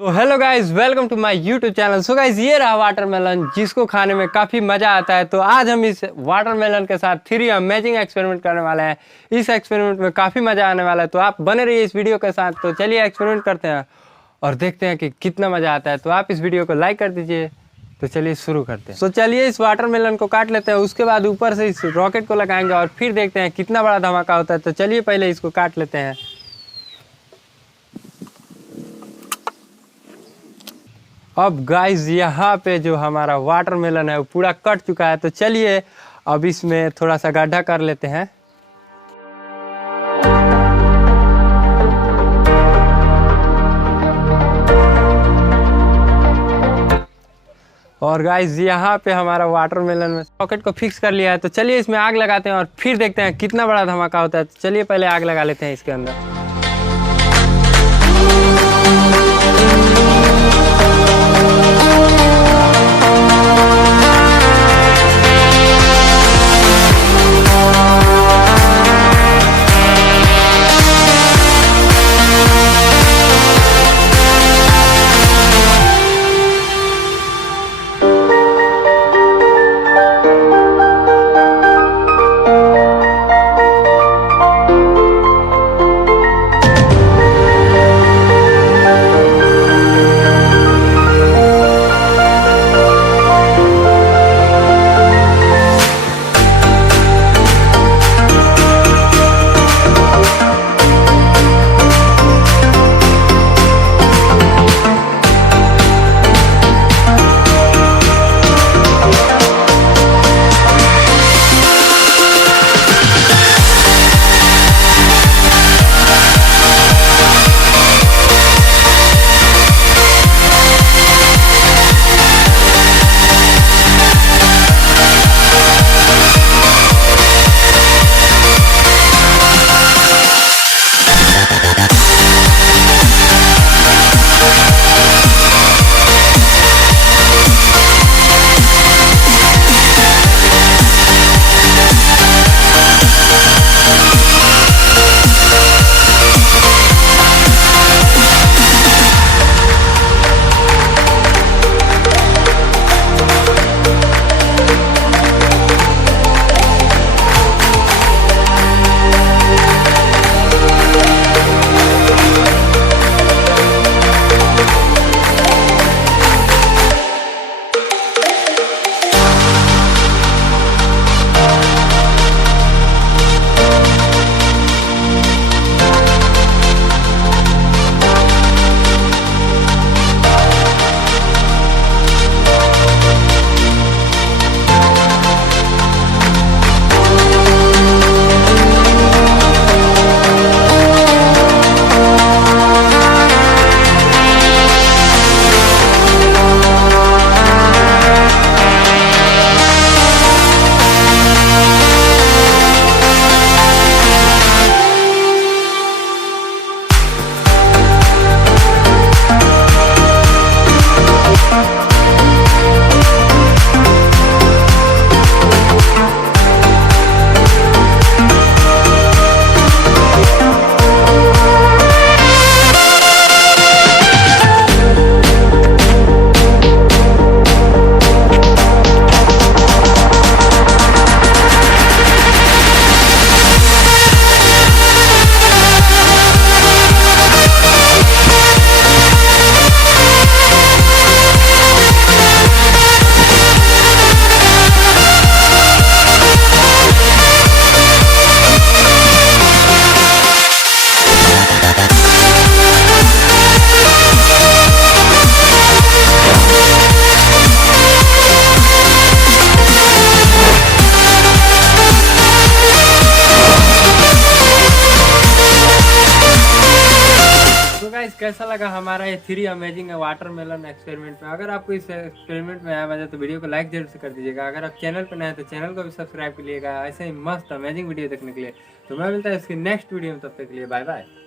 तो hello guys, welcome to my YouTube channel. So guys, ये रहा वाटरमेलन जिसको खाने में काफ़ी मज़ा आता है। तो आज हम इस वाटरमेलन के साथ 3 अमेजिंग एक्सपेरिमेंट करने वाले हैं। इस एक्सपेरिमेंट में काफ़ी मज़ा आने वाला है, तो आप बने रहिए इस वीडियो के साथ। तो चलिए एक्सपेरिमेंट करते हैं और देखते हैं कि कितना मज़ा आता है। तो आप इस वीडियो को लाइक कर दीजिए। तो चलिए शुरू करते हैं। तो चलिए इस वाटरमेलन को काट लेते हैं, उसके बाद ऊपर से इस रॉकेट को लगाएंगे और फिर देखते हैं कितना बड़ा धमाका होता है। तो चलिए पहले इसको काट लेते हैं। अब गाइस, यहाँ पे जो हमारा वाटरमेलन है वो पूरा कट चुका है। तो चलिए अब इसमें थोड़ा सा गड्ढा कर लेते हैं। और गाइस, यहाँ पे हमारा वाटरमेलन में सॉकेट को फिक्स कर लिया है। तो चलिए इसमें आग लगाते हैं और फिर देखते हैं कितना बड़ा धमाका होता है। तो चलिए पहले आग लगा लेते हैं इसके अंदर। तो गाइस, कैसा लगा हमारा ये 3 अमेजिंग वाटरमेलन एक्सपेरिमेंट में। अगर आपको इस एक्सपेरिमेंट में आया मजा तो वीडियो को लाइक जरूर से कर दीजिएगा। अगर आप चैनल पर नए हैं तो चैनल को भी सब्सक्राइब कीजिएगा ऐसे ही मस्त अमेजिंग वीडियो देखने के लिए। तो मैं मिलता है इसकी नेक्स्ट वीडियो में, तब तक के लिए बाय बाय।